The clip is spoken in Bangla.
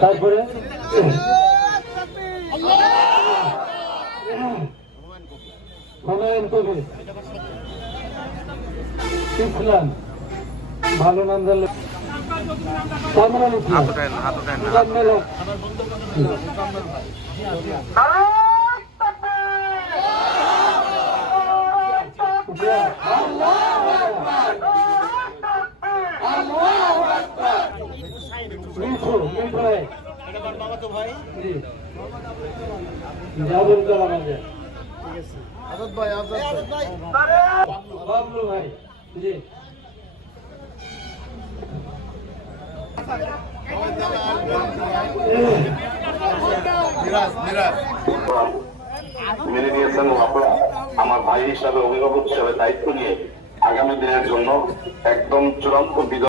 তারপরে? হুমায়ুন কবির। ইসলাম। ভালো নাম জানলে কামরান ইসলাম ভাই। জি। জাবুল কালাম আছে বাবলু ভাই জি। মেনে নিয়েছেন আপনারা। আমার ভাই হিসাবে অভিভাবক হিসাবে দায়িত্ব নিয়ে আগামী দিনের জন্য একদম চূড়ান্ত বিজয়